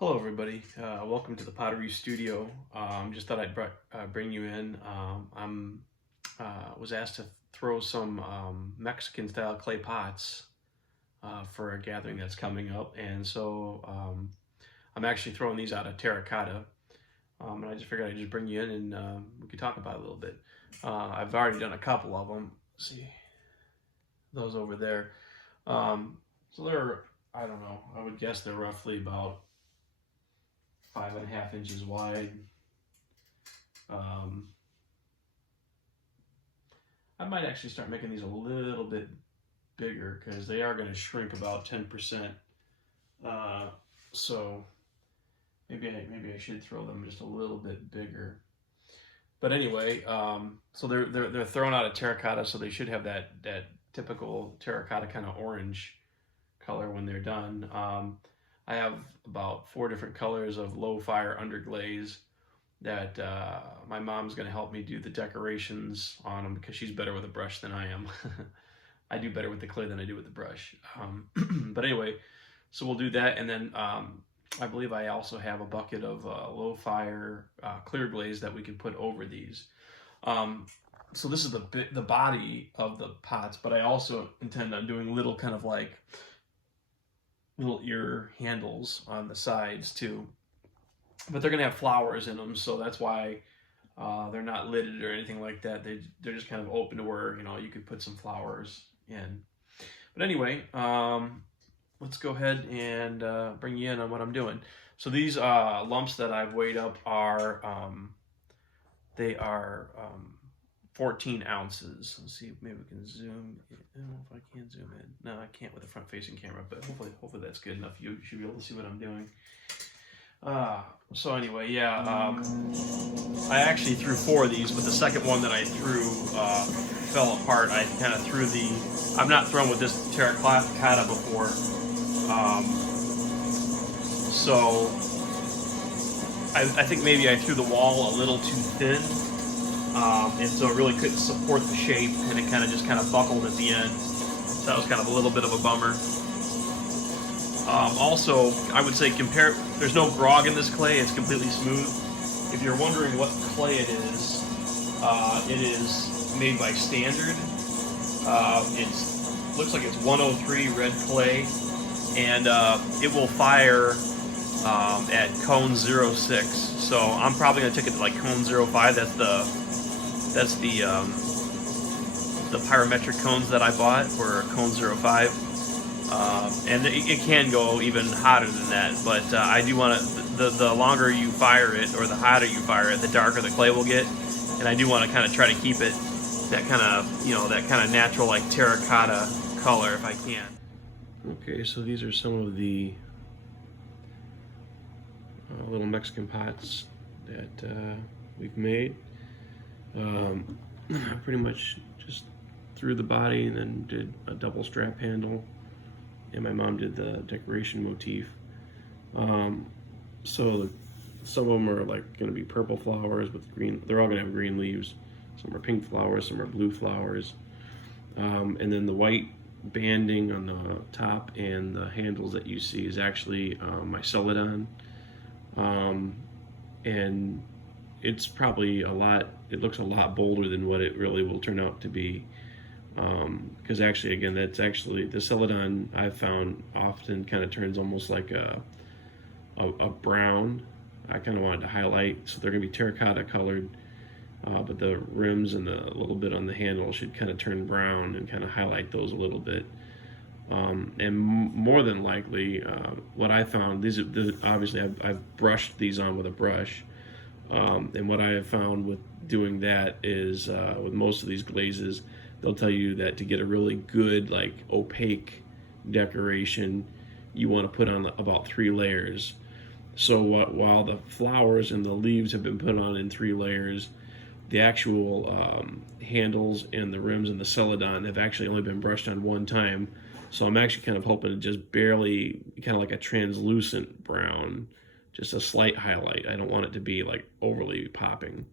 Hello, everybody. Welcome to the Pottery Studio. Just thought I'd bring you in. I'm was asked to throw some Mexican-style clay pots for a gathering that's coming up, and so I'm actually throwing these out of terracotta. And I just figured I'd just bring you in and we could talk about it a little bit. I've already done a couple of them. See those over there. So they're, I don't know. I would guess they're roughly about 5.5 inches wide. Um, I might actually start making these a little bit bigger because they are going to shrink about 10%. Uh, so maybe I should throw them just a little bit bigger. But anyway, so they're thrown out of terracotta, so they should have that typical terracotta kind of orange color when they're done. I have about 4 different colors of low fire underglaze that my mom's going to help me do the decorations on them because she's better with a brush than I am. I do better with the clay than I do with the brush. But anyway, so we'll do that, and then I believe I also have a bucket of low fire clear glaze that we can put over these. So this is the body of the pots, but I also intend on doing little kind of like little ear handles on the sides too. But they're gonna have flowers in them, so that's why they're not lidded or anything like that. They're just kind of open to where you could put some flowers in. But anyway, let's go ahead and bring you in on what I'm doing. So these lumps that I've weighed up are they are 14 ounces. Let's see, maybe we can zoom. I don't know if I can zoom in. No, I can't with a front-facing camera, but hopefully that's good enough. You should be able to see what I'm doing. So anyway, yeah, I actually threw 4 of these, but the second one that I threw fell apart. I kind of threw I've not thrown with this terracotta before, so I think maybe I threw the wall a little too thin, and so it really couldn't support the shape, and it kind of buckled at the end. So that was kind of a little bit of a bummer. Also, I would say there's no grog in this clay, it's completely smooth. If you're wondering what clay it is made by Standard. It looks like it's 103 red clay, and it will fire at cone 06. So I'm probably going to take it to like cone 05. That's the pyrometric cones that I bought for cone 05. And it can go even hotter than that, but I do want to, the longer you fire it, or the hotter you fire it, the darker the clay will get, and I do want to kind of try to keep it that kind of natural, like terracotta color if I can. Okay, so these are some of the little Mexican pots that we've made. I pretty much just threw the body and then did a double strap handle, and my mom did the decoration motif. So some of them are like going to be purple flowers with green. They're all going to have green leaves. Some are pink flowers, some are blue flowers. And then the white banding on the top and the handles that you see is actually my Celadon. And it's probably it looks a lot bolder than what it really will turn out to be. Because actually, again, the Celadon I've found often kind of turns almost like a brown. I kind of wanted to highlight, so they're going to be terracotta colored, but the rims and the little bit on the handle should kind of turn brown and kind of highlight those a little bit. And more than likely, what I found, obviously I've brushed these on with a brush, and what I have found with doing that is with most of these glazes, they'll tell you that to get a really good, like, opaque decoration, you want to put on about 3 layers. So while the flowers and the leaves have been put on in 3 layers, the actual handles and the rims and the Celadon have actually only been brushed on 1 time. So I'm actually kind of hoping to just barely, kind of like a translucent brown, just a slight highlight. I don't want it to be like overly popping.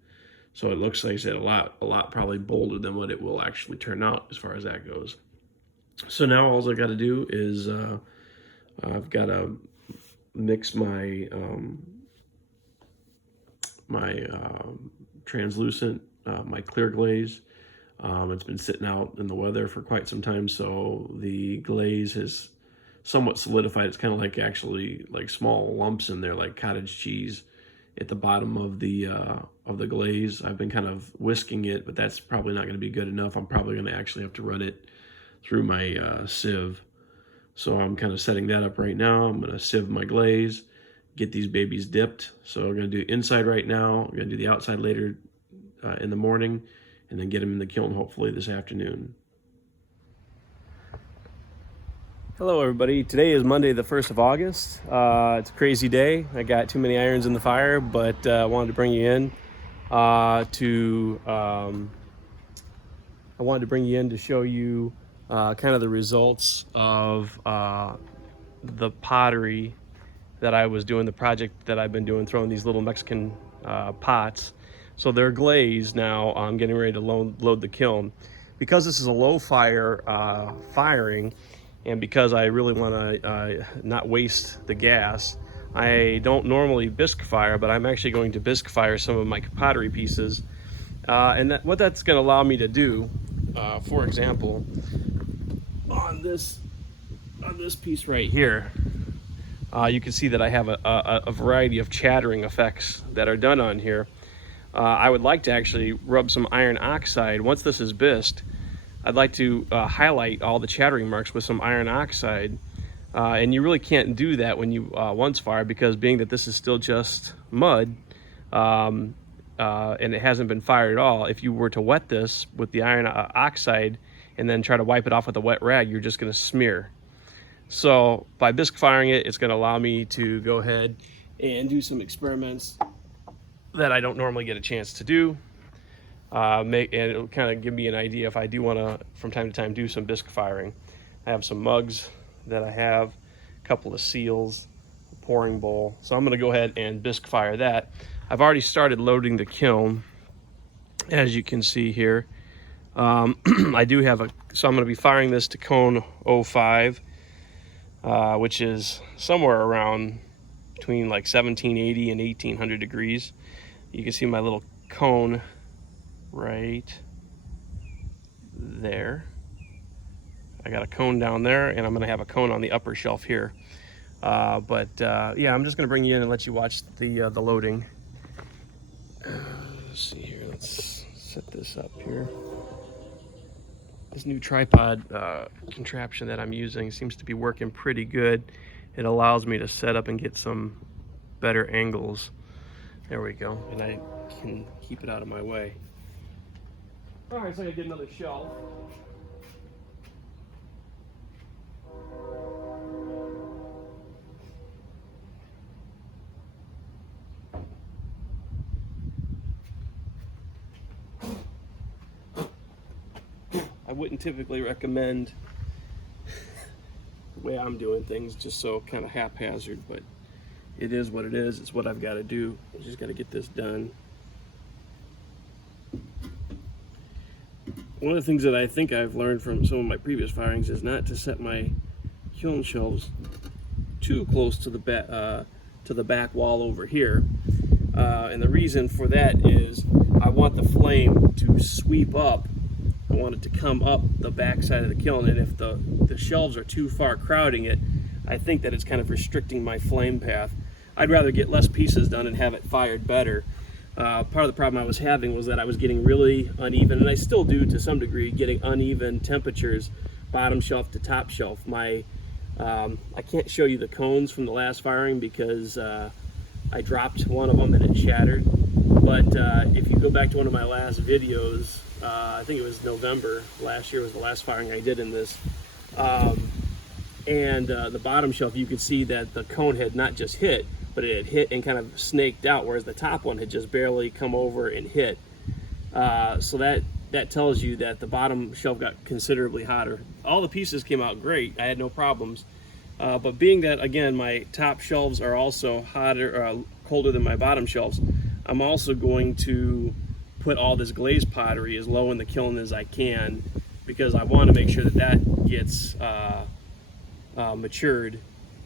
So it looks, like I said, a lot probably bolder than what it will actually turn out as far as that goes. So now all I got to do is I've got a mix my translucent, my clear glaze. It's been sitting out in the weather for quite some time, so the glaze has somewhat solidified. It's kind of like actually like small lumps in there, like cottage cheese at the bottom of the glaze. I've been kind of whisking it, but that's probably not going to be good enough. I'm probably going to actually have to run it through my sieve. So I'm kind of setting that up right now. I'm going to sieve my glaze, get these babies dipped. So we're going to do inside right now. We're going to do the outside later in the morning, and then get them in the kiln hopefully this afternoon. Hello everybody, today is Monday the 1st of August. It's a crazy day. I got too many irons in the fire, but I wanted to bring you in to show you kind of the results of the pottery that I was doing, the project that I've been doing, throwing these little Mexican pots. So they're glazed now. I'm getting ready to load the kiln. Because this is a low fire firing, and because I really want to not waste the gas, I don't normally bisque fire, but I'm actually going to bisque fire some of my pottery pieces. And what that's going to allow me to do, for example, on this piece right here, you can see that I have a variety of chattering effects that are done on here. I would like to actually rub some iron oxide. Once this is bisqued, I'd like to highlight all the chattering marks with some iron oxide. And you really can't do that when you once fire, because being that this is still just mud and it hasn't been fired at all, if you were to wet this with the iron oxide and then try to wipe it off with a wet rag, you're just going to smear. So by bisque firing it, it's going to allow me to go ahead and do some experiments that I don't normally get a chance to do. And it'll kind of give me an idea if I do want to, from time to time, do some bisque firing. I have some mugs that I have, a couple of seals, a pouring bowl. So I'm going to go ahead and bisque fire that. I've already started loading the kiln, as you can see here. I do have so I'm going to be firing this to cone 05, which is somewhere around between like 1780 and 1800 degrees. You can see my little cone right there. I got a cone down there, and I'm going to have a cone on the upper shelf here. Yeah, I'm just going to bring you in and let you watch the loading. Let's see here. Let's set this up here. This new tripod contraption that I'm using seems to be working pretty good. It allows me to set up and get some better angles. There we go, and I can keep it out of my way. All right, so I get another shelf. I wouldn't typically recommend the way I'm doing things, just so kind of haphazard, but it is what it is. It's what I've got to do. I just got to get this done. One of the things that I think I've learned from some of my previous firings is not to set my kiln shelves too close to the back wall over here. And the reason for that is I want the flame to sweep up. I want it to come up the back side of the kiln, and if the shelves are too far crowding it, I think that it's kind of restricting my flame path. I'd rather get less pieces done and have it fired better. Part of the problem I was having was that I was getting really uneven, and I still do to some degree, getting uneven temperatures, bottom shelf to top shelf. I can't show you the cones from the last firing because I dropped one of them and it shattered. But if you go back to one of my last videos, I think it was November last year was the last firing I did in this. The bottom shelf, you could see that the cone had not just hit, but it had hit and kind of snaked out, whereas the top one had just barely come over and hit. So that tells you that the bottom shelf got considerably hotter. All the pieces came out great. I had no problems. But being that, again, my top shelves are also colder than my bottom shelves, I'm also going to put all this glazed pottery as low in the kiln as I can, because I want to make sure that gets matured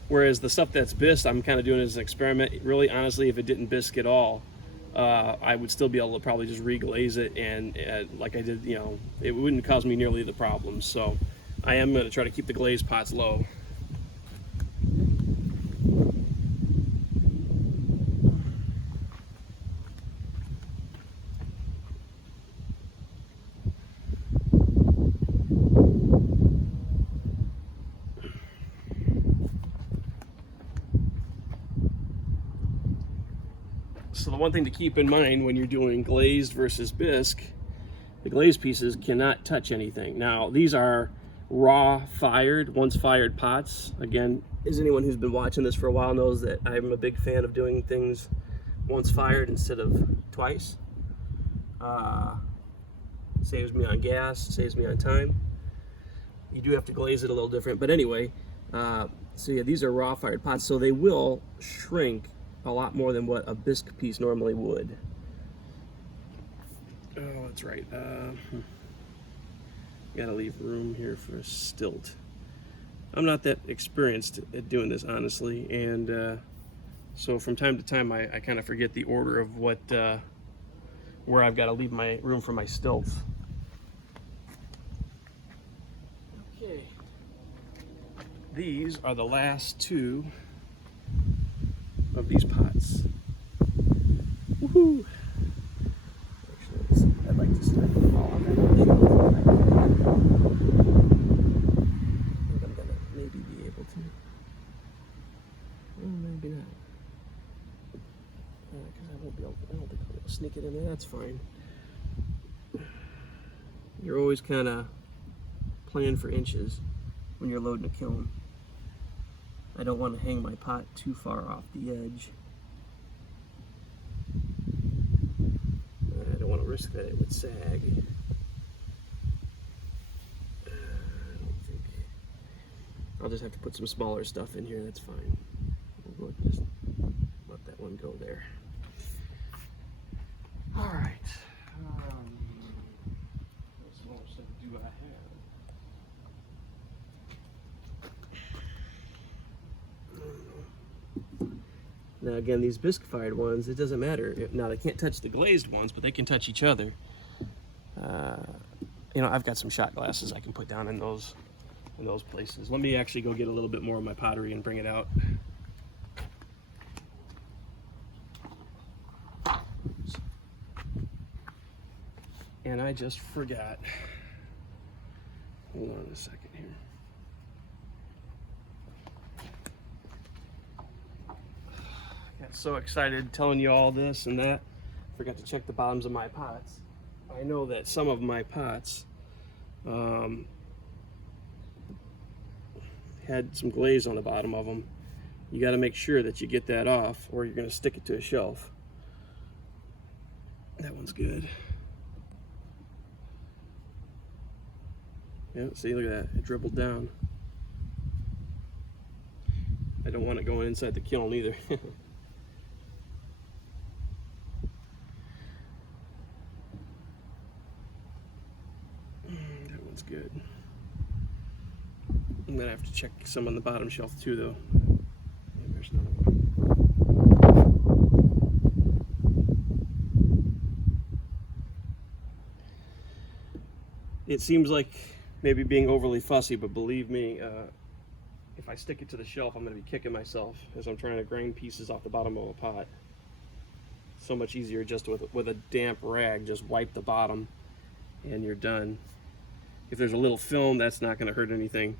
Whereas the stuff that's bisque, I'm kind of doing as an experiment. Really, honestly, if it didn't bisque at all, I would still be able to probably just reglaze it, and like I did, you know, it wouldn't cause me nearly the problems. So I am going to try to keep the glaze pots low. So the one thing to keep in mind when you're doing glazed versus bisque, the glazed pieces cannot touch anything. Now, these are raw fired, once fired pots. Again, as anyone who's been watching this for a while knows that I'm a big fan of doing things once fired instead of twice. Saves me on gas, saves me on time. You do have to glaze it a little different, but anyway, so yeah, these are raw fired pots, so they will shrink a lot more than what a bisque piece normally would. Oh, that's right. Gotta leave room here for a stilt. I'm not that experienced at doing this, honestly, and so from time to time I kind of forget the order of what where I've got to leave my room for my stilts. Okay, these are the last two of these pots. Woohoo! Actually, I'd like to start them all on that shelf. I think I'm gonna maybe be able to. Well, maybe not. Because I won't be able to, I don't think I'll be able to sneak it in there. That's fine. You're always kind of playing for inches when you're loading a kiln. I don't want to hang my pot too far off the edge. I don't want to risk that it would sag. I don't think. I'll just have to put some smaller stuff in here. That's fine. We'll just let that one go there. All right. What more stuff do I have? Now again, these bisque fired ones, it doesn't matter. Now they can't touch the glazed ones, but they can touch each other. You know, I've got some shot glasses I can put down in those places. Let me actually go get a little bit more of my pottery and bring it out. And I just forgot. Hold on a second here. Got so excited telling you all this and that. Forgot to check the bottoms of my pots. I know that some of my pots had some glaze on the bottom of them. You got to make sure that you get that off, or you're going to stick it to a shelf. That one's good. Yeah, see, look at that. It dribbled down. I don't want it going inside the kiln either. That one's good. I'm gonna have to check some on the bottom shelf too, though. Yeah, there's another one. It seems like maybe being overly fussy, but believe me, if I stick it to the shelf, I'm going to be kicking myself as I'm trying to grind pieces off the bottom of a pot. So much easier just with a damp rag, just wipe the bottom and you're done. If there's a little film, that's not going to hurt anything.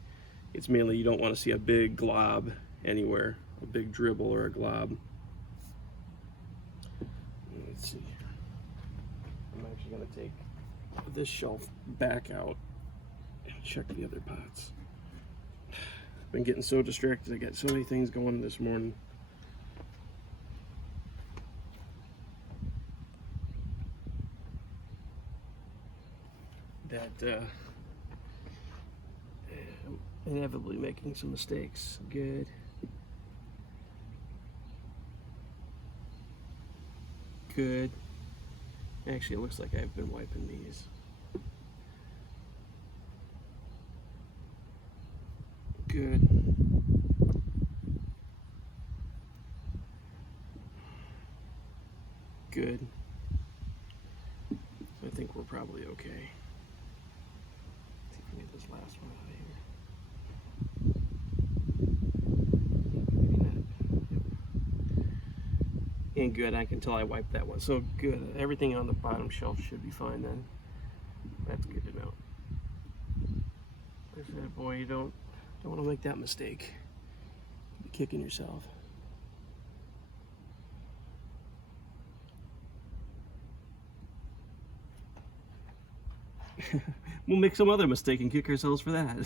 It's mainly you don't want to see a big glob anywhere, a big dribble or a glob. Let's see. I'm actually going to take this shelf back out and check the other pots. I've been getting so distracted. I got so many things going this morning. That I'm inevitably making some mistakes. Good. Good. Actually, it looks like I've been wiping these. Good. good. So I think we're probably okay. Let's see if we can get this last one out of here. And good, I can tell I wiped that one. So good, everything on the bottom shelf should be fine then. That's good to know. I said, boy, you don't want to make that mistake. You're kicking yourself. We'll make some other mistake and kick ourselves for that.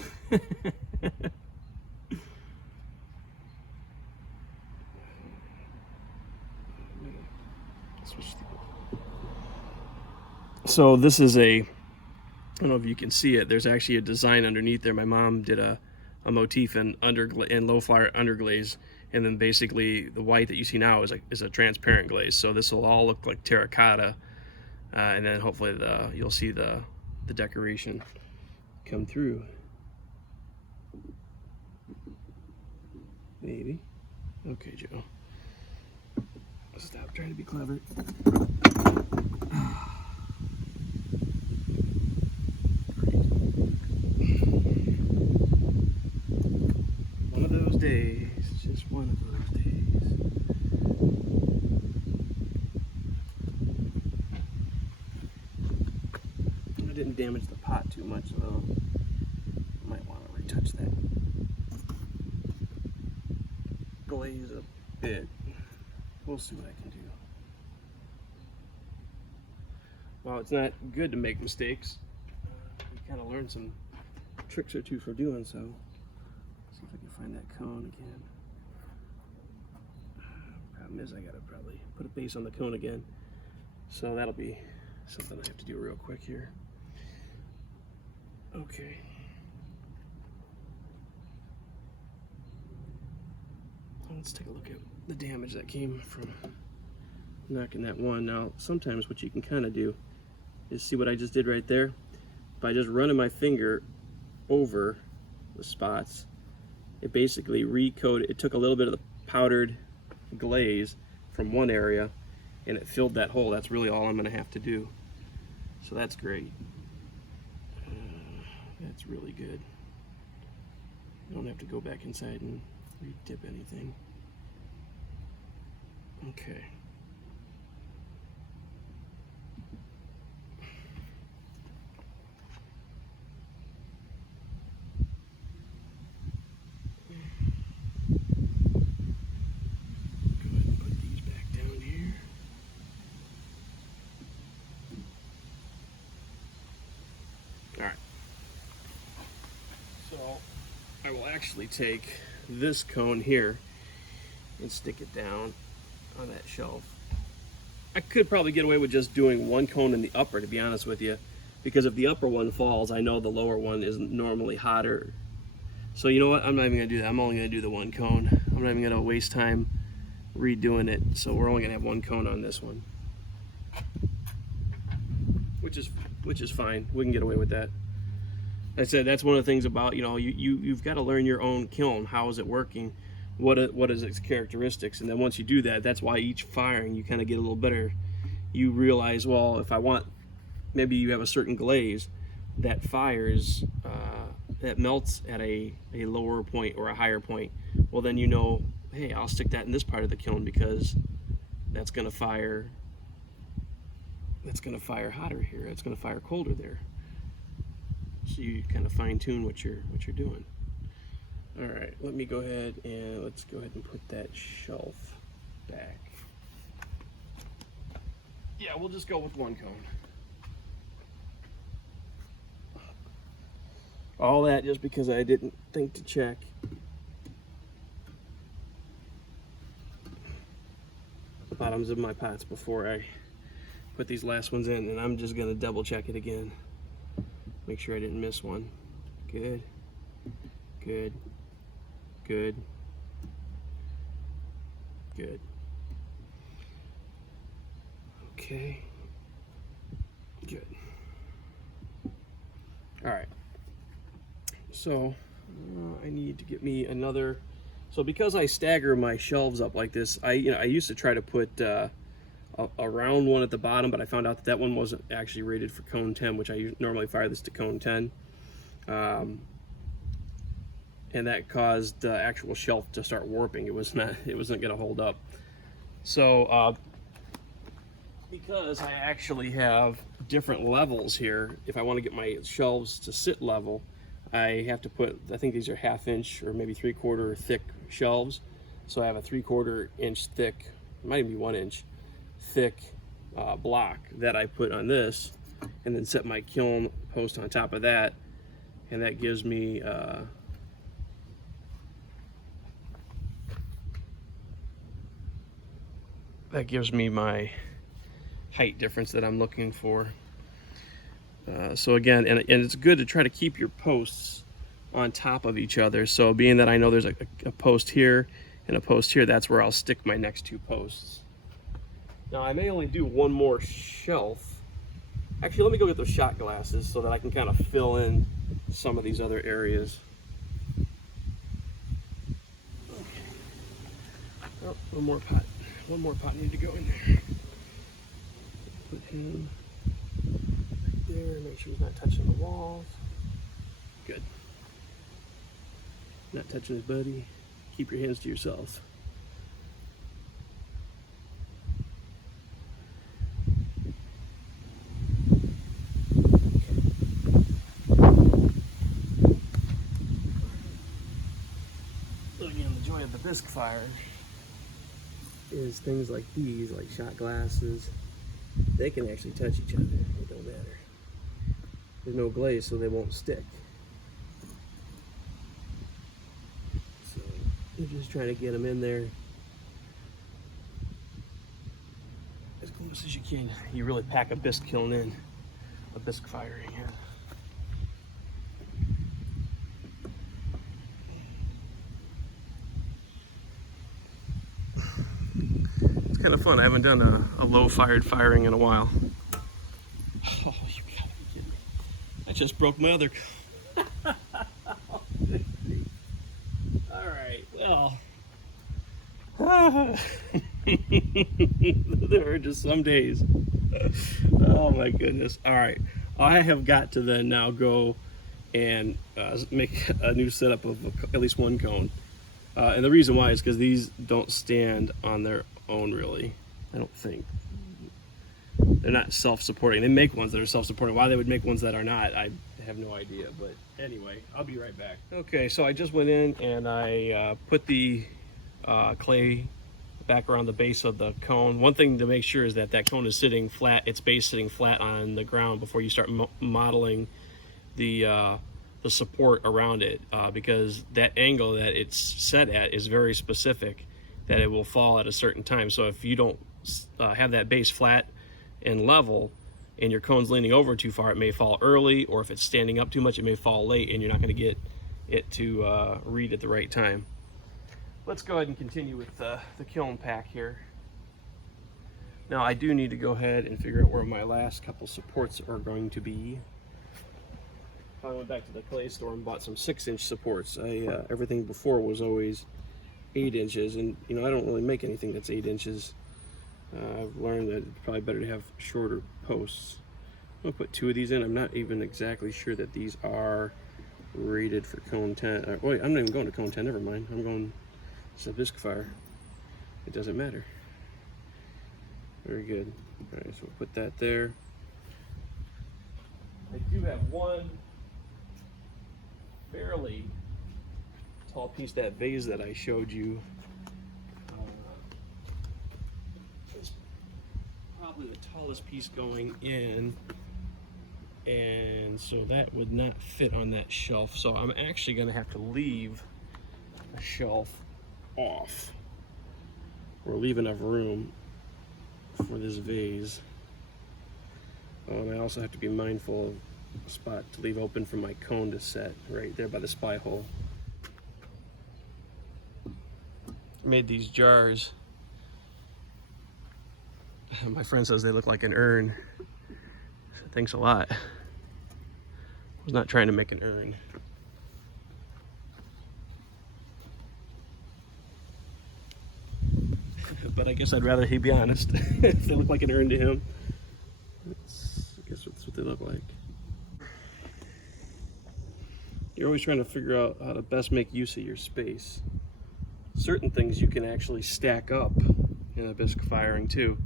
So this is I don't know if you can see it. There's actually a design underneath there. My mom did a motif in low flyer underglaze, and then basically the white that you see now is a transparent glaze. So this will all look like terracotta, and then hopefully you'll see the decoration come through. Maybe. Okay, Joe. Stop trying to be clever. One of those days, just one of those days. I didn't damage the pot too much though. I might want to retouch that glaze a bit. We'll see what I can do. Well, it's not good to make mistakes. We kind of learned some tricks or two for doing so. Let's see if I can find that cone again. Problem is I gotta probably put a base on the cone again. So that'll be something I have to do real quick here. Okay. Let's take a look at the damage that came from knocking that one. Now, sometimes what you can kind of do is see what I just did right there. By just running my finger over the spots, it basically recoated. It took a little bit of the powdered glaze from one area and it filled that hole. That's really all I'm going to have to do. So that's great. That's really good. I don't have to go back inside and re-dip anything. Okay. Go ahead and put these back down here. All right. So I will actually take this cone here and stick it down on that shelf. I could probably get away with just doing one cone in the upper, to be honest with you, because if the upper one falls, I know the lower one is normally hotter. So you know what, I'm not even gonna do that. I'm only gonna do the one cone. I'm not even gonna waste time redoing it. So we're only gonna have one cone on this one, which is fine. We can get away with that. I said that's one of the things about, you know, you've got to learn your own kiln. How is it working? What is its characteristics? And then once you do that, that's why each firing you kind of get a little better. You realize, well, if I want, maybe you have a certain glaze that fires, that melts at a lower point or a higher point. Well, then you know, hey, I'll stick that in this part of the kiln because that's going to fire. That's going to fire hotter here. It's going to fire colder there. So you kind of fine tune what you're doing. All right, let me go ahead and let's go ahead and put that shelf back. Yeah, we'll just go with one cone. All that just because I didn't think to check. The bottoms of my pots before I put these last ones in, and I'm just gonna double check it again. Make sure I didn't miss one. Good, good, good, good. Okay, good. All right, so I need to get me another. So because I stagger my shelves up like this, I used to try to put a a round one at the bottom, but I found out that that one wasn't actually rated for cone 10, which I normally fire this to cone 10. And that caused the actual shelf to start warping. It wasn't going to hold up. So because I actually have different levels here, if I want to get my shelves to sit level, I have to put, I think these are 1/2 inch or maybe 3/4 thick shelves. So I have a 3/4 inch thick, it might even be 1 inch thick block that I put on this, and then set my kiln post on top of that, and that gives me my height difference that I'm looking for. So again, and it's good to try to keep your posts on top of each other. So being that I know there's a post here and a post here, that's where I'll stick my next 2 posts. Now I may only do one more shelf. Actually, let me go get those shot glasses so that I can kind of fill in some of these other areas. Okay. Oh, one more pot needed to go in there. Put him right there, make sure he's not touching the walls. Good. Not touching his buddy. Keep your hands to yourself. So again, the joy of the bisque fire is things like these, like shot glasses. They can actually touch each other. It don't matter. There's no glaze, so they won't stick. So you're just trying to get them in there as close as you can. You really pack a bisque kiln in, a bisque firing here. It's kind of fun. I haven't done a low-fired firing in a while. Oh, you gotta be kidding me. I just broke my other. Alright, well. There are just some days. Oh my goodness. Alright, I have got to then now go and make a new setup of at least one cone. And the reason why is because these don't stand on their own, really. I don't think. They're not self-supporting. They make ones that are self-supporting. Why they would make ones that are not, I have no idea. But anyway, I'll be right back. Okay, so I just went in and I put the clay back around the base of the cone. One thing to make sure is that that cone is sitting flat, its base sitting flat on the ground before you start modeling the support around it, because that angle that it's set at is very specific, that it will fall at a certain time. So if you don't have that base flat and level and your cone's leaning over too far, it may fall early, or if it's standing up too much, it may fall late, and you're not going to get it to read at the right time. Let's go ahead and continue with the kiln pack here. Now I do need to go ahead and figure out where my last couple supports are going to be. I went back to the clay store and bought some 6-inch supports. Everything before was always 8 inches, and you know, I don't really make anything that's 8 inches. I've learned that it's probably better to have shorter posts. I'm gonna put 2 of these in. I'm not even exactly sure that these are rated for cone 10. Wait, I'm not even going to cone 10, never mind. I'm going to bisque fire. It doesn't matter. Very good. All right, so we'll put that there. I do have one fairly tall piece, that vase that I showed you. It's probably the tallest piece going in, and so that would not fit on that shelf. So I'm actually going to have to leave a shelf off, or leave enough room for this vase. I also have to be mindful of a spot to leave open for my cone to set right there by the spy hole. I made these jars. My friend says they look like an urn. Thanks a lot. I was not trying to make an urn. But I guess I'd rather he be honest. If they look like an urn to him, I guess that's what they look like. You're always trying to figure out how to best make use of your space. Certain things you can actually stack up in a bisque firing too,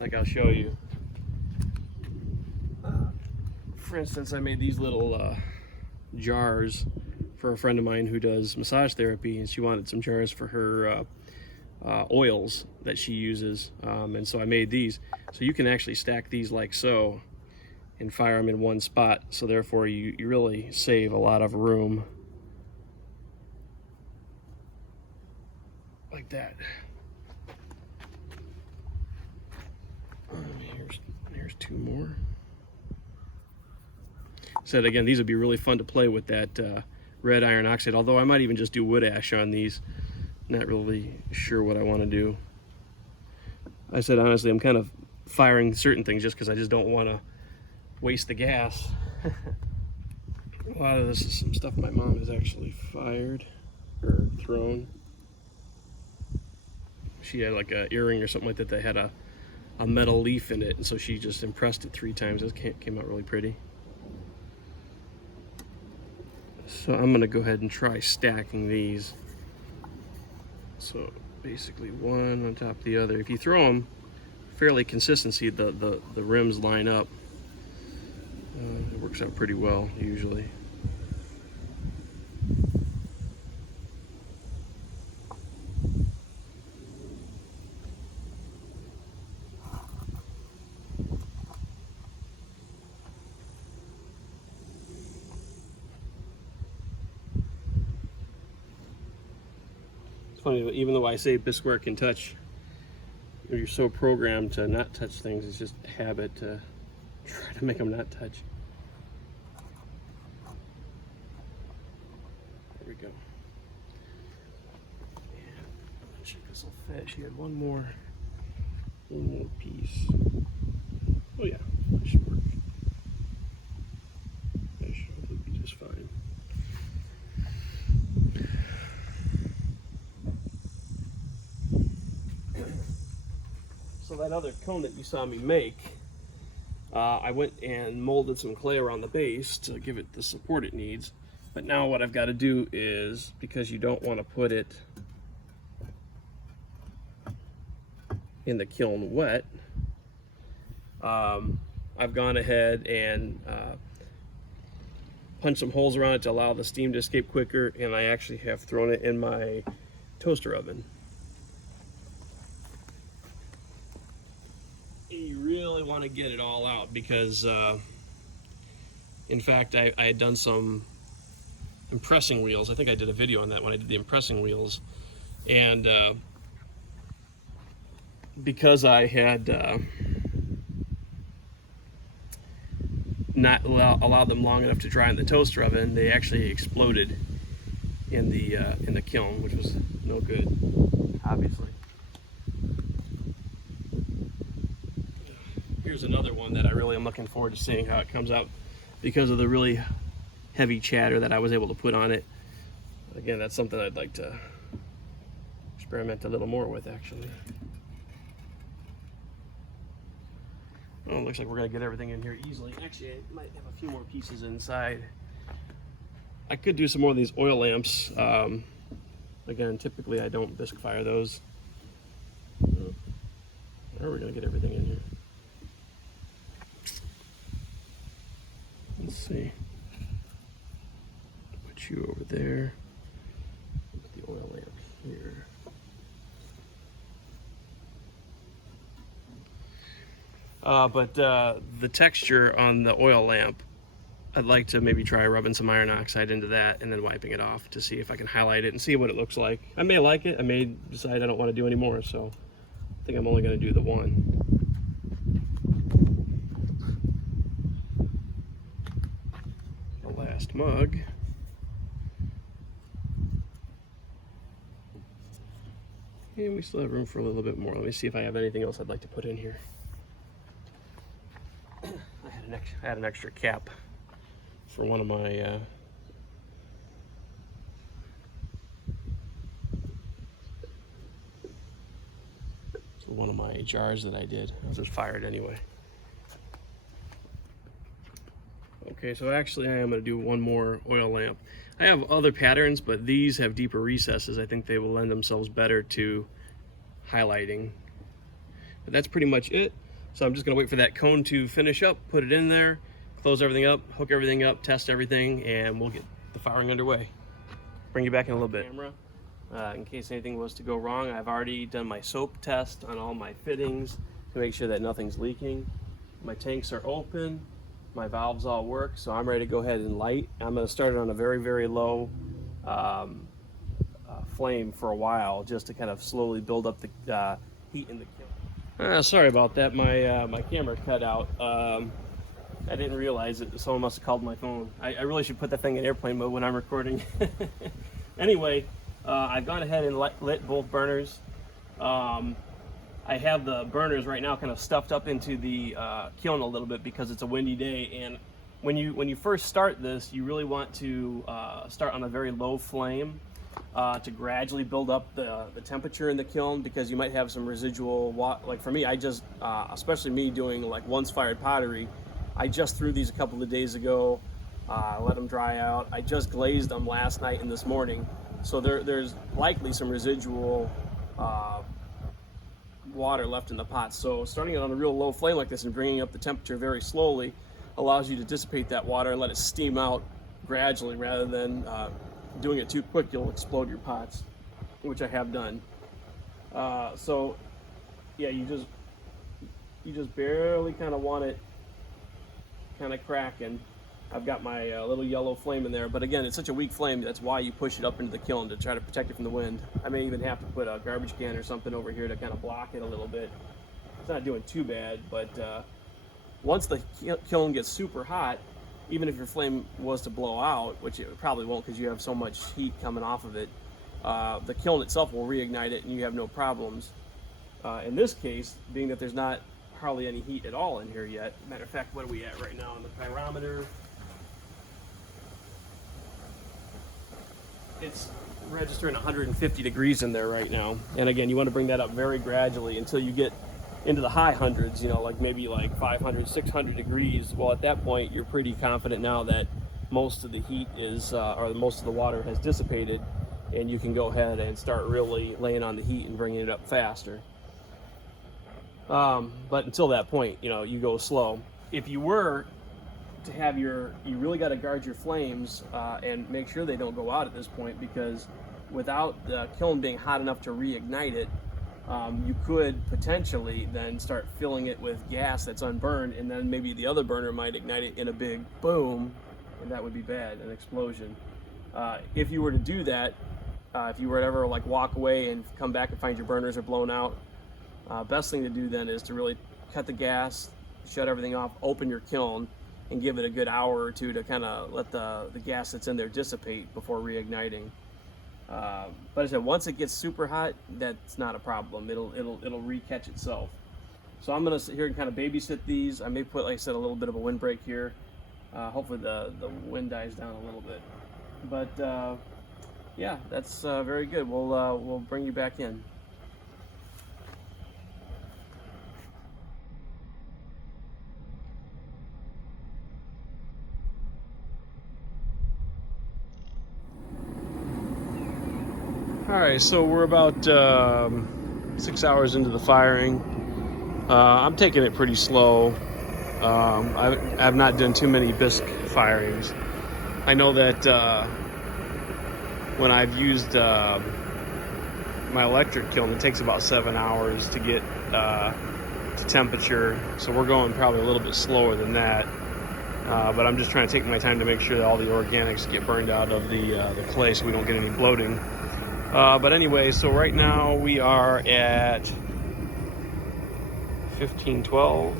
like I'll show you. For instance, I made these little jars for a friend of mine who does massage therapy, and she wanted some jars for her oils that she uses, and so I made these. So you can actually stack these like so and fire them in one spot, so therefore you really save a lot of room like that. Here's two more. Said again, these would be really fun to play with that red iron oxide, although I might even just do wood ash on these. Not really sure what I want to do. I said honestly, I'm kind of firing certain things just because I just don't want to waste the gas. A lot of this is some stuff my mom has actually fired or thrown. She had like an earring or something like that that had a metal leaf in it, and so she just impressed it 3 times. It came out really pretty. So I'm gonna go ahead and try stacking these. So basically one on top of the other. If you throw them fairly consistency, the rims line up. It works out pretty well usually. It's funny, even though I say bisqueware can touch, you're so programmed to not touch things, it's just a habit to try to make them not touch. There we go. And let's check this will fit. She had one more piece. Oh yeah, that should work. That should hopefully be just fine. So that other cone that you saw me make, I went and molded some clay around the base to give it the support it needs. But now what I've got to do is, because you don't want to put it in the kiln wet, I've gone ahead and punched some holes around it to allow the steam to escape quicker, and I actually have thrown it in my toaster oven. You really want to get it all out because in fact I had done some impressing wheels. I think I did a video on that when I did the impressing wheels, and because I had not allowed them long enough to dry in the toaster oven, they actually exploded in the kiln, which was no good, obviously. Here's another one that I really am looking forward to seeing how it comes out because of the really heavy chatter that I was able to put on it. Again, that's something I'd like to experiment a little more with, actually. Oh, it looks like we're gonna get everything in here easily. Actually, I might have a few more pieces inside. I could do some more of these oil lamps. Again, typically I don't bisque fire those. How are we gonna get everything in here? Let's see. Put you over there. Put the oil lamp here. But the texture on the oil lamp, I'd like to maybe try rubbing some iron oxide into that and then wiping it off to see if I can highlight it and see what it looks like. I may like it. I may decide I don't want to do any more, so I think I'm only going to do the one. The last mug. And we still have room for a little bit more. Let me see if I have anything else I'd like to put in here. I had an extra cap for one of my one of my jars that I did. I'll just fire it anyway. Okay, so actually I am going to do one more oil lamp. I have other patterns, but these have deeper recesses. I think they will lend themselves better to highlighting. But that's pretty much it. So I'm just going to wait for that cone to finish up, put it in there, close everything up, hook everything up, test everything, and we'll get the firing underway. Bring you back in a little bit. In case anything was to go wrong, I've already done my soap test on all my fittings to make sure that nothing's leaking. My tanks are open. My valves all work, so I'm ready to go ahead and light. I'm going to start it on a very, very low flame for a while, just to kind of slowly build up the heat in the kiln. Sorry about that. My camera cut out. I didn't realize it. Someone must have called my phone. I really should put that thing in airplane mode when I'm recording. Anyway, I've gone ahead and lit both burners. I have the burners right now kind of stuffed up into the kiln a little bit because it's a windy day, and when you first start this, you really want to start on a very low flame to gradually build up the temperature in the kiln, because you might have some residual like for me, I just especially me doing like once fired pottery, I just threw these a couple of days ago, let them dry out. I just glazed them last night and this morning, so there's likely some residual water left in the pot. So starting it on a real low flame like this and bringing up the temperature very slowly allows you to dissipate that water and let it steam out gradually, rather than doing it too quick. You'll explode your pots, which I have done. So yeah, you just barely kind of want it kind of cracking. I've got my little yellow flame in there, but again, it's such a weak flame, that's why you push it up into the kiln to try to protect it from the wind. I may even have to put a garbage can or something over here to kind of block it a little bit. It's not doing too bad, but once the kiln gets super hot, even if your flame was to blow out, which it probably won't because you have so much heat coming off of it, the kiln itself will reignite it and you have no problems. In this case, being that there's not hardly any heat at all in here yet. Matter of fact, what are we at right now on the pyrometer? It's registering 150 degrees in there right now. And again, you want to bring that up very gradually until you get into the high hundreds, you know, like maybe like 500, 600 degrees. Well, at that point, you're pretty confident now that most of the heat is, or most of the water has dissipated, and you can go ahead and start really laying on the heat and bringing it up faster. But until that point, you know, you go slow. If you were to have you really got to guard your flames and make sure they don't go out at this point, because without the kiln being hot enough to reignite it, you could potentially then start filling it with gas that's unburned, and then maybe the other burner might ignite it in a big boom, and that would be bad, an explosion. If you were to do that, if you were to ever like walk away and come back and find your burners are blown out, best thing to do then is to really cut the gas, shut everything off, open your kiln, and give it a good hour or two to kind of let the gas that's in there dissipate before reigniting. But as I said, once it gets super hot, that's not a problem. It'll re-catch itself. So I'm gonna sit here and kind of babysit these. I may put, like I said, a little bit of a windbreak here. Hopefully the wind dies down a little bit. But yeah, that's very good. We'll bring you back in. All right, so we're about 6 hours into the firing. I'm taking it pretty slow. I've not done too many bisque firings. I know that when I've used my electric kiln, it takes about 7 hours to get to temperature. So we're going probably a little bit slower than that. But I'm just trying to take my time to make sure that all the organics get burned out of the clay so we don't get any bloating. But anyway, so right now we are at 1512,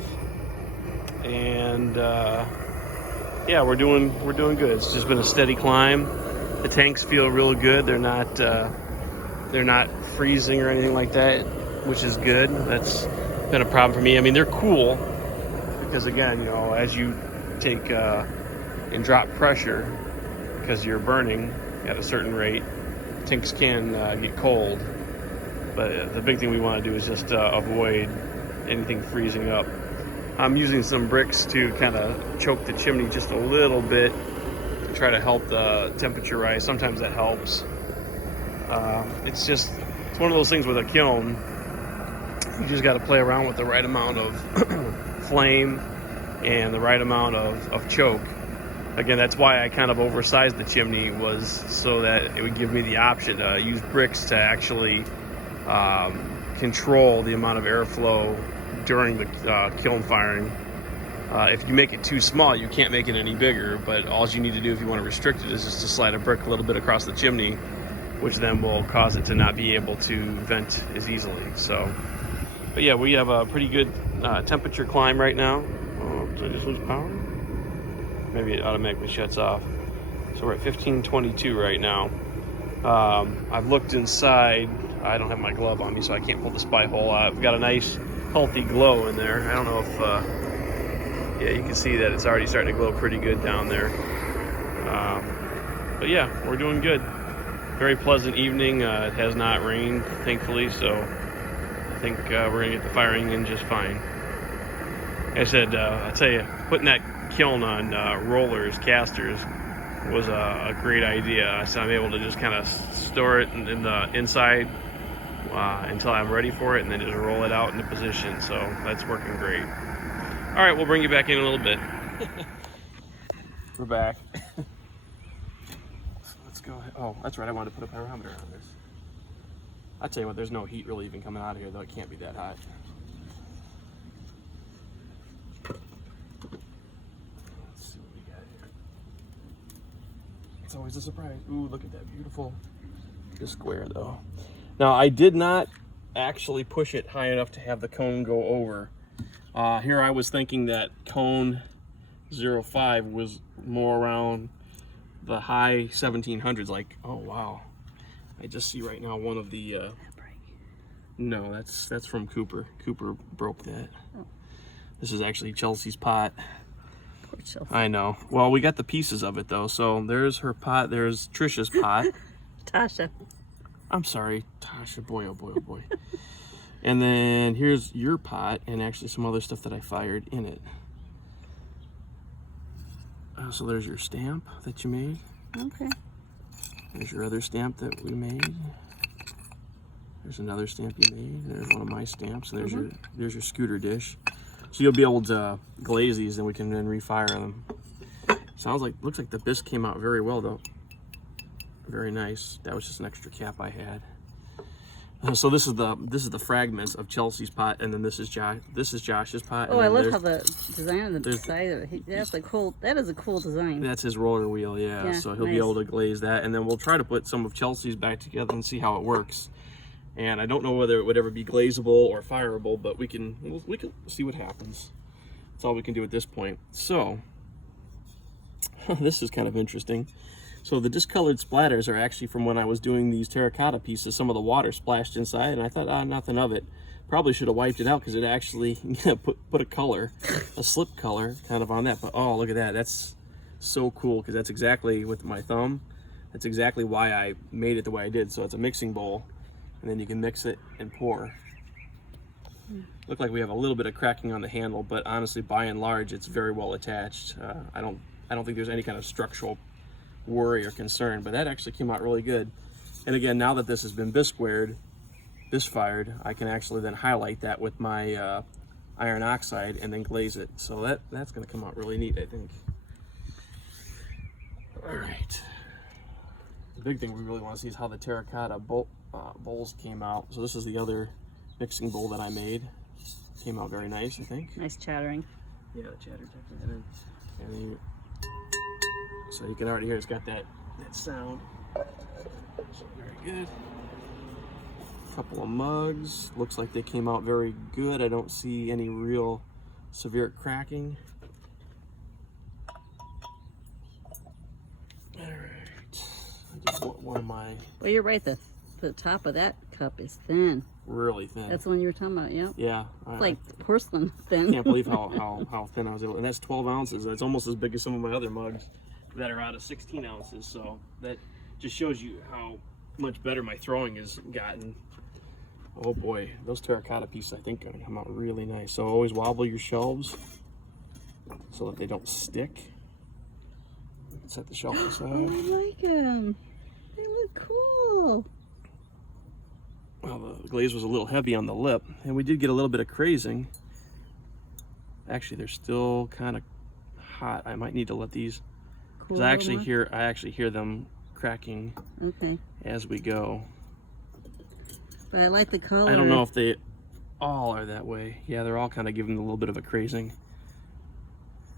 and yeah, we're doing good. It's just been a steady climb. The tanks feel real good. They're not freezing or anything like that, which is good. That's been a problem for me. I mean, they're cool because, again, you know, as you take and drop pressure because you're burning at a certain rate, tanks can get cold. But the big thing we want to do is just avoid anything freezing up. I'm using some bricks to kind of choke the chimney just a little bit to try to help the temperature rise. Sometimes that helps. It's one of those things with a kiln. You just got to play around with the right amount of flame and the right amount of choke. Again, that's why I kind of oversized the chimney, was so that it would give me the option to use bricks to actually control the amount of airflow during the kiln firing. If you make it too small, you can't make it any bigger, but all you need to do if you want to restrict it is just to slide a brick a little bit across the chimney, which then will cause it to not be able to vent as easily. So, but yeah, we have a pretty good temperature climb right now. Oh, did I just lose power? Maybe it automatically shuts off. So we're at 1522 right now. I've looked inside. I don't have my glove on me, so I can't pull the spy hole out. I've got a nice, healthy glow in there. I don't know if, yeah, you can see that it's already starting to glow pretty good down there. But yeah, we're doing good. Very pleasant evening. It has not rained, thankfully, so I think we're gonna get the firing in just fine. Like I said, I tell you, putting that kiln on rollers, casters, was a great idea. So I'm able to just kind of store it in the inside until I'm ready for it, and then just roll it out into position. So that's working great. All right, we'll bring you back in a little bit. We're back. So let's go ahead. Oh, that's right, I wanted to put a pyrometer on this. I tell you what, there's no heat really even coming out of here, though. It can't be that hot. Let's see what we got here. It's always a surprise. Ooh, look at that beautiful square, though. Now, I did not actually push it high enough to have the cone go over. Here I was thinking that cone 05 was more around the high 1700s. Like, oh wow, I just see right now one of the no, that's from Cooper. Cooper broke that. Oh. This is actually Chelsea's pot. Poor Chelsea. I know. Well, we got the pieces of it though. So there's her pot, there's Trisha's pot. Tasha. I'm sorry, Tasha. Boy, oh boy, oh boy. And then here's your pot, and actually some other stuff that I fired in it. So there's your stamp that you made. Okay. There's your other stamp that we made. There's another stamp you made. There's one of my stamps. And there's your scooter dish. So you'll be able to glaze these, and we can then refire them. Looks like the bisque came out very well though. Very nice. That was just an extra cap I had. So this is the fragments of Chelsea's pot, and then this is Josh's pot. Oh, I love how the design of the side of it. That is a cool design. That's his roller wheel, yeah. So he'll be able to glaze that, and then we'll try to put some of Chelsea's back together and see how it works. And I don't know whether it would ever be glazable or fireable, but we can see what happens. That's all we can do at this point. So this is kind of interesting. So the discolored splatters are actually from when I was doing these terracotta pieces. Some of the water splashed inside, and I thought, nothing of it. Probably should have wiped it out because it actually put a color, a slip color kind of on that. But oh, look at that. That's so cool because that's exactly with my thumb. That's exactly why I made it the way I did. So it's a mixing bowl, and then you can mix it and pour. Look like we have a little bit of cracking on the handle, but honestly, by and large, it's very well attached. I don't think there's any kind of structural worry or concern, but that actually came out really good. And again, now that this has been bisque-fired, I can actually then highlight that with my iron oxide and then glaze it. So that's going to come out really neat, I think. All right. The big thing we really want to see is how the terracotta bowls came out. So this is the other mixing bowl that I made. Came out very nice, I think. Nice chattering. Yeah, the chatter definitely. And then so you can already hear it's got that sound. So very good. Couple of mugs. Looks like they came out very good. I don't see any real severe cracking. All right. I just want one of my... Well, you're right. The top of that cup is thin. Really thin. That's the one you were talking about, yeah. Yeah. It's like porcelain thin. I can't believe how thin I was able... And that's 12 ounces. That's almost as big as some of my other mugs that are out of 16 ounces. So that just shows you how much better my throwing has gotten. Oh boy, those terracotta pieces I think are gonna come out really nice. So always wobble your shelves so that they don't stick. Set the shelf aside. Oh, I like them. They look cool. Well, the glaze was a little heavy on the lip, and we did get a little bit of crazing. Actually, they're still kind of hot. I might need to let these, because Cool. I actually hear them cracking Okay. as we go. But I like the color. I don't know if they all are that way. Yeah, they're all kind of giving a little bit of a crazing.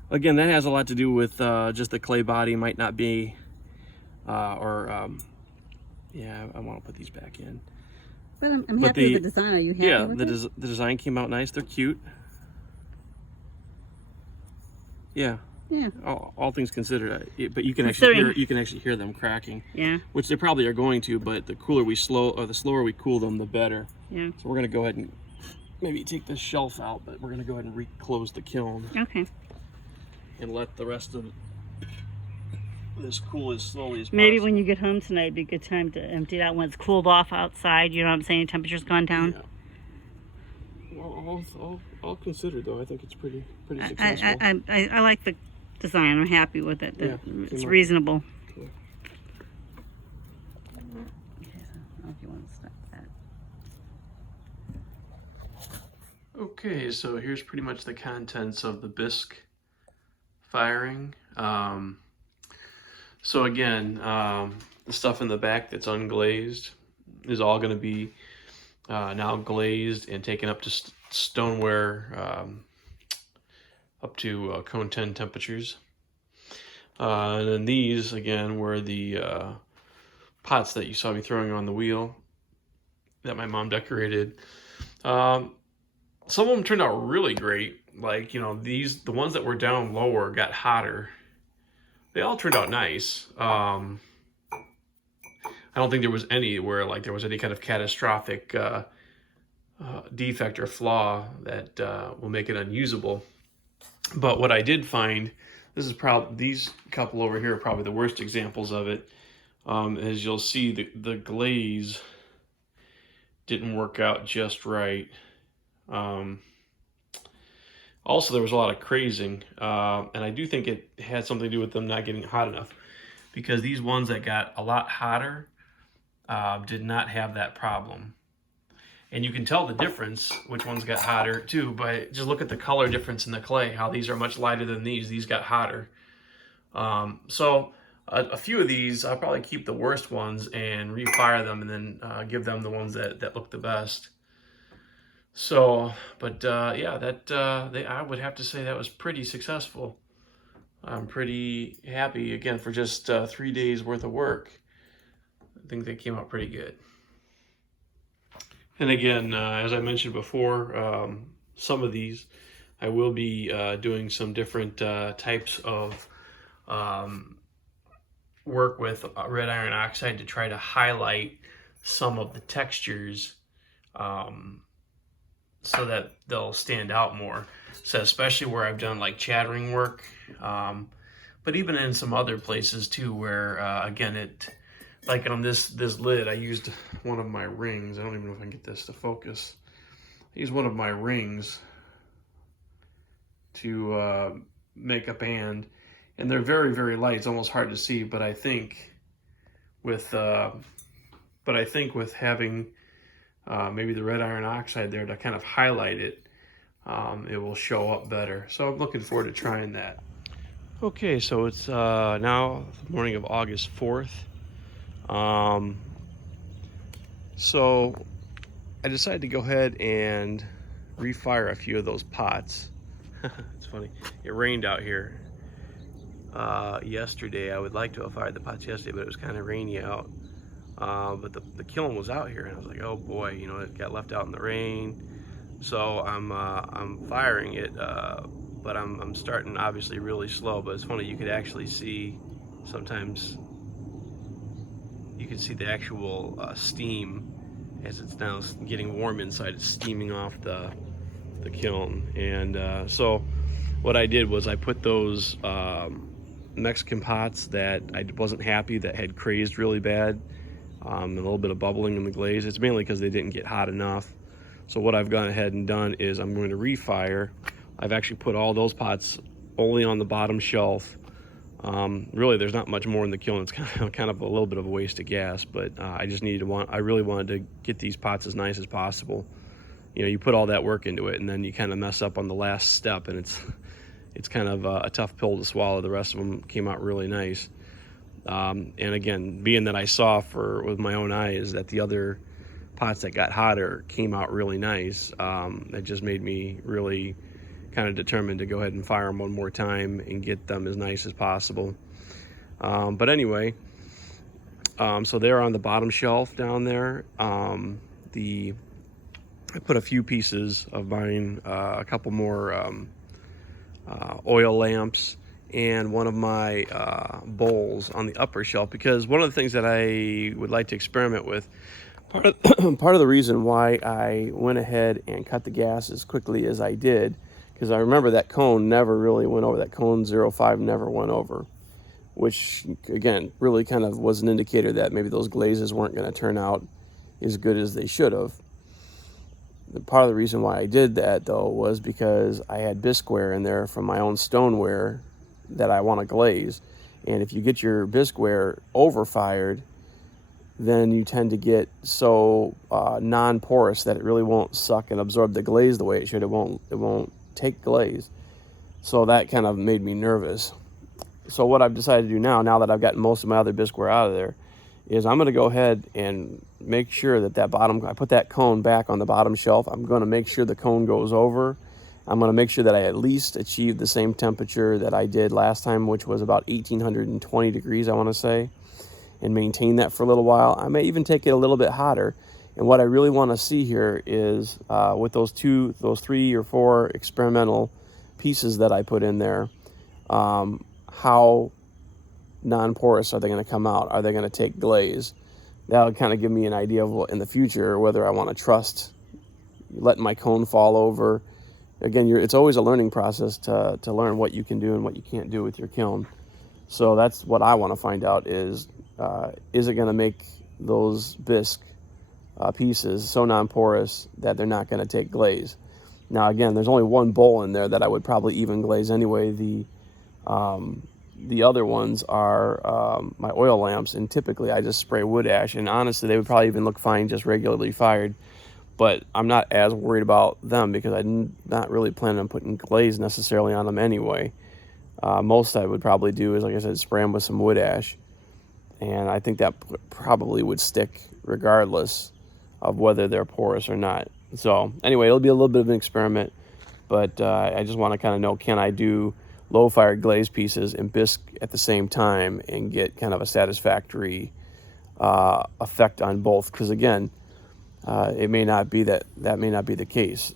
Again, that has a lot to do with just the clay body might not be, yeah, I want to put these back in. But I'm But happy with the design. Are you happy Yeah, with the it? design came out nice. They're cute. Yeah, Yeah. all things considered, but you can actually hear them cracking, Yeah. which they probably are going to. But the slower we cool them, the better. Yeah. So we're gonna go ahead and maybe take this shelf out, but we're gonna go ahead and reclose the kiln Okay. and let the rest of this cool as slowly as possible. Maybe when you get home tonight, it'd be a good time to empty it out when it's cooled off outside. You know what I'm saying? Temperature's gone down. Yeah. Well, I'll consider though. I think it's pretty successful. I like the design. I'm happy with it. Yeah, It's came out- reasonable. Yeah. Okay, so I don't know if you want to stop that. Okay, so here's pretty much the contents of the bisque firing. So again, the stuff in the back that's unglazed is all going to be now glazed and taken up to stoneware up to cone 10 temperatures. And then these, again, were the pots that you saw me throwing on the wheel that my mom decorated. Some of them turned out really great. Like, you know, the ones that were down lower got hotter. They all turned out nice. I don't think there was any where like there was any kind of catastrophic defect or flaw that will make it unusable. But what I did find, these couple over here are probably the worst examples of it. As you'll see, the glaze didn't work out just right. Also, there was a lot of crazing, and I do think it had something to do with them not getting hot enough, because these ones that got a lot hotter did not have that problem. And you can tell the difference, which ones got hotter too, but just look at the color difference in the clay, how these are much lighter than these. These got hotter. So a few of these, I'll probably keep the worst ones and refire them, and then give them the ones that look the best. So, but yeah, I would have to say that was pretty successful. I'm pretty happy, again, for just 3 days worth of work. I think they came out pretty good. And again, as I mentioned before, some of these I will be doing some different types of work with red iron oxide to try to highlight some of the textures so that they'll stand out more. So especially where I've done like chattering work, but even in some other places too, where again, like on this lid, I used one of my rings. I don't even know if I can get this to focus. I used one of my rings to make a band, and they're very, very light. It's almost hard to see, but I think with having maybe the red iron oxide there to kind of highlight it, it will show up better. So I'm looking forward to trying that. Okay, so it's now the morning of August 4th. So I decided to go ahead and refire a few of those pots. It's funny, it rained out here yesterday. I would like to have fired the pots yesterday, but it was kind of rainy out. But the kiln was out here, and I was like, oh boy, you know, it got left out in the rain. So I'm firing it, but I'm starting obviously really slow. But it's funny, you could actually see sometimes. You can see the actual steam as it's now getting warm inside. It's steaming off the kiln, and so what I did was I put those Mexican pots that I wasn't happy that had crazed really bad. and a little bit of bubbling in the glaze. It's mainly because they didn't get hot enough. So what I've gone ahead and done is I'm going to refire. I've actually put all those pots only on the bottom shelf. Really, there's not much more in the kiln. It's kind of a little bit of a waste of gas, but I really wanted to get these pots as nice as possible. You know, you put all that work into it, and then you kind of mess up on the last step, and it's kind of a tough pill to swallow. The rest of them came out really nice. And again, being that I saw with my own eyes that the other pots that got hotter came out really nice, it just made me really kind of determined to go ahead and fire them one more time and get them as nice as possible. But anyway, so they're on the bottom shelf down there. I put a few pieces of mine, a couple more oil lamps, and one of my bowls on the upper shelf, because one of the things that I would like to experiment with, part of the reason why I went ahead and cut the gas as quickly as I did, because I remember that cone never really went over. That cone 05 never went over, which again really kind of was an indicator that maybe those glazes weren't going to turn out as good as they should have. Part of the reason why I did that, though, was because I had bisqueware in there from my own stoneware that I want to glaze. And if you get your bisqueware overfired, then you tend to get so non-porous that it really won't suck and absorb the glaze the way it should. It won't take glaze. So that kind of made me nervous. So what I've decided to do now that I've gotten most of my other bisqueware out of there, is I'm going to go ahead and make sure that I put that cone back on the bottom shelf. I'm going to make sure the cone goes over. I'm going to make sure that I at least achieve the same temperature that I did last time, which was about 1820 degrees, I want to say, and maintain that for a little while. I may even take it a little bit hotter. And what I really want to see here is with those 3 or 4 experimental pieces that I put in there, how non-porous are they going to come out? Are they going to take glaze? That'll kind of give me an idea of in the future whether I want to trust letting my cone fall over. Again, it's always a learning process to learn what you can do and what you can't do with your kiln. So that's what I want to find out is it going to make those bisque pieces so non-porous that they're not going to take glaze? Now, again, there's only one bowl in there that I would probably even glaze anyway. The other ones are my oil lamps, and typically I just spray wood ash, and honestly, they would probably even look fine just regularly fired. But I'm not as worried about them because I'm not really planning on putting glaze necessarily on them anyway. Most I would probably do is, like I said, spray them with some wood ash, and I think that probably would stick regardless of whether they're porous or not. So anyway, it'll be a little bit of an experiment, but I just want to kind of know, can I do low fired glaze pieces and bisque at the same time and get kind of a satisfactory effect on both? Because again, it may not be that may not be the case.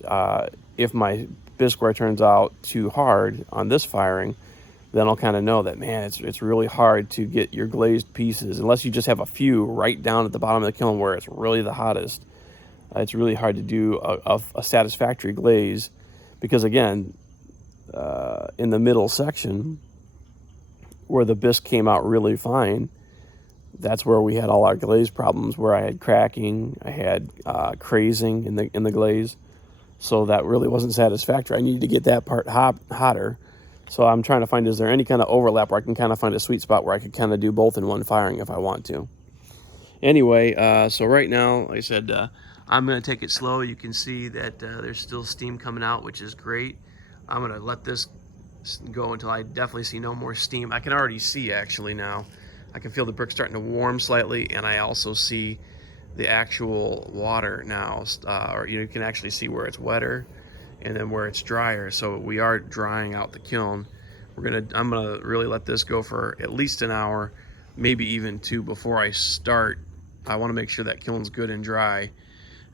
If my bisqueware turns out too hard on this firing, then I'll kind of know that, man, it's really hard to get your glazed pieces, unless you just have a few right down at the bottom of the kiln where it's really the hottest. It's really hard to do a satisfactory glaze, because again, in the middle section where the bisque came out really fine, that's where we had all our glaze problems, where I had cracking, I had crazing in the glaze. So that really wasn't satisfactory. I needed to get that part hotter. So I'm trying to find, is there any kind of overlap where I can kind of find a sweet spot where I could kind of do both in one firing if I want to. Anyway, so right now, like I said, I'm going to take it slow. You can see that there's still steam coming out, which is great. I'm going to let this go until I definitely see no more steam. I can already see actually now. I can feel the brick starting to warm slightly, and I also see the actual water now, or you can actually see where it's wetter and then where it's drier. So we are drying out the kiln. I'm gonna really let this go for at least an hour, maybe even 2 before I start. I want to make sure that kiln's good and dry.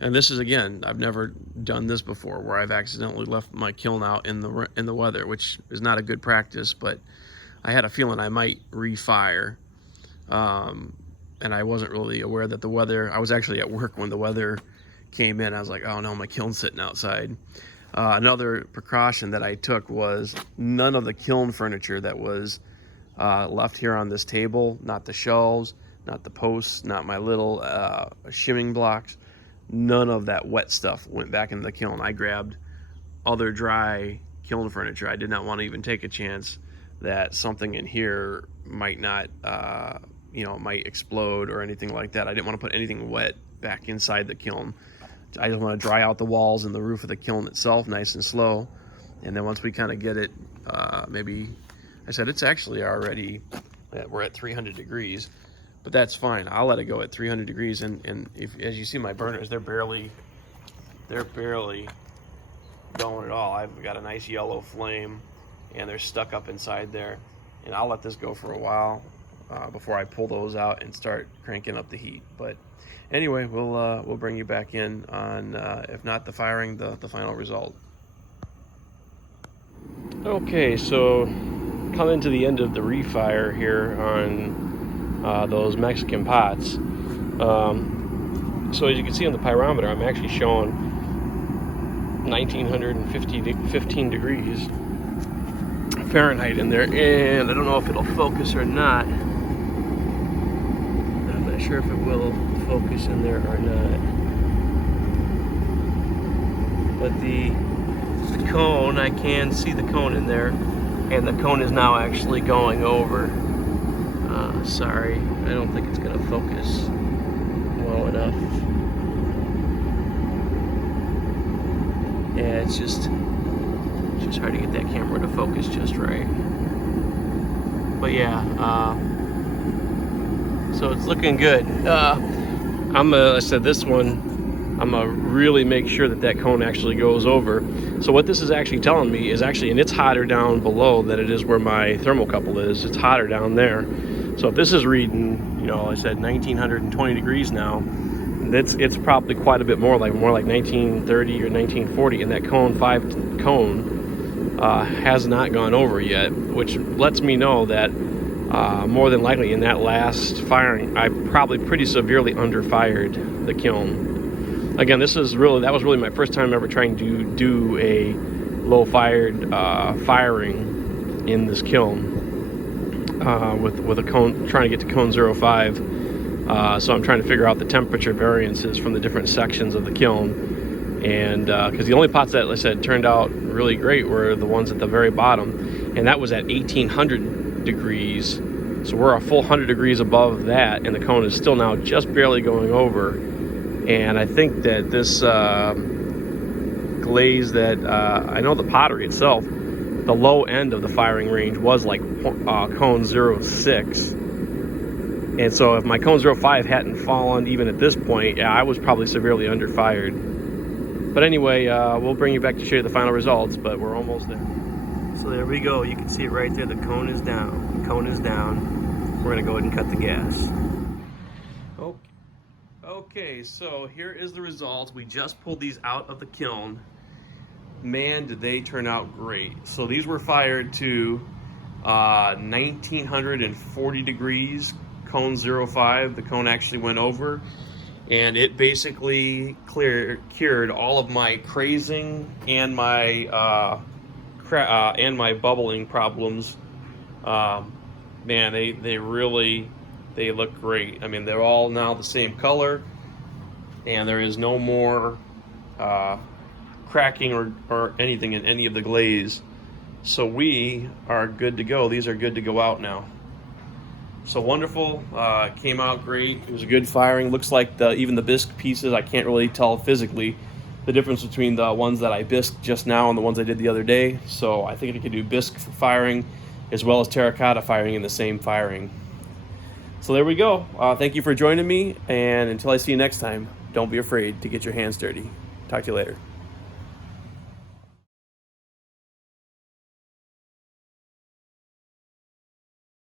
And this is, again, I've never done this before, where I've accidentally left my kiln out in the weather, which is not a good practice, but I had a feeling I might refire. And I wasn't really aware that the weather, I was actually at work when the weather came in. I was like, oh no, my kiln's sitting outside. Another precaution that I took was none of the kiln furniture that was left here on this table, not the shelves, not the posts, not my little shimming blocks. None of that wet stuff went back in the kiln. I grabbed other dry kiln furniture. I did not want to even take a chance that something in here might not, might explode or anything like that. I didn't want to put anything wet back inside the kiln. I just want to dry out the walls and the roof of the kiln itself nice and slow. And then once we kind of get it, maybe, I said it's actually already, we're at 300 degrees, but that's fine. I'll let it go at 300 degrees. And if, as you see my burners, they're barely going at all. I've got a nice yellow flame and they're stuck up inside there. And I'll let this go for a while before I pull those out and start cranking up the heat. But anyway, we'll bring you back in on, if not the firing, the final result. Okay, so coming to the end of the refire here on those Mexican pots. So as you can see on the pyrometer, I'm actually showing 1915 degrees Fahrenheit in there, and I don't know if it'll focus or not. I'm not sure if it will focus in there or not. But the cone, I can see the cone in there, and the cone is now actually going over. Sorry, I don't think it's gonna focus well enough. Yeah, it's just hard to get that camera to focus just right. But yeah, so it's looking good. I said this one, I'm gonna really make sure that that cone actually goes over. So what this is actually telling me is actually, and it's hotter down below than it is where my thermocouple is. It's hotter down there. So if this is reading, I said 1920 degrees now, it's probably quite a bit more like 1930 or 1940, and that cone has not gone over yet, which lets me know that more than likely in that last firing, I probably pretty severely underfired the kiln. Again, that was really my first time ever trying to do a low fired firing in this kiln with a cone, trying to get to cone 05. So I'm trying to figure out the temperature variances from the different sections of the kiln, and because the only pots that, like I said, turned out really great were the ones at the very bottom, and that was at 1800 degrees. So we're a full 100 degrees above that, and the cone is still now just barely going over. And I think that this glaze that, I know the pottery itself, the low end of the firing range was like cone 06. And so if my cone 05 hadn't fallen even at this point, yeah, I was probably severely underfired. But anyway, we'll bring you back to show you the final results, but we're almost there. So there we go. You can see it right there. The cone is down. The cone is down. We're going to go ahead and cut the gas. Okay, so here is the results. We just pulled these out of the kiln. Man, did they turn out great. So these were fired to 1940 degrees, cone 05. The cone actually went over, and it basically cured all of my crazing and my bubbling problems. Man, they look great. I mean, they're all now the same color, and there is no more cracking or anything in any of the glaze. So we are good to go. These are good to go out now. So wonderful. Came out great. It was a good firing. Looks like even the bisque pieces, I can't really tell physically the difference between the ones that I bisqued just now and the ones I did the other day. So I think I could do bisque firing as well as terracotta firing in the same firing. So there we go. Thank you for joining me, and until I see you next time, don't be afraid to get your hands dirty. Talk to you later.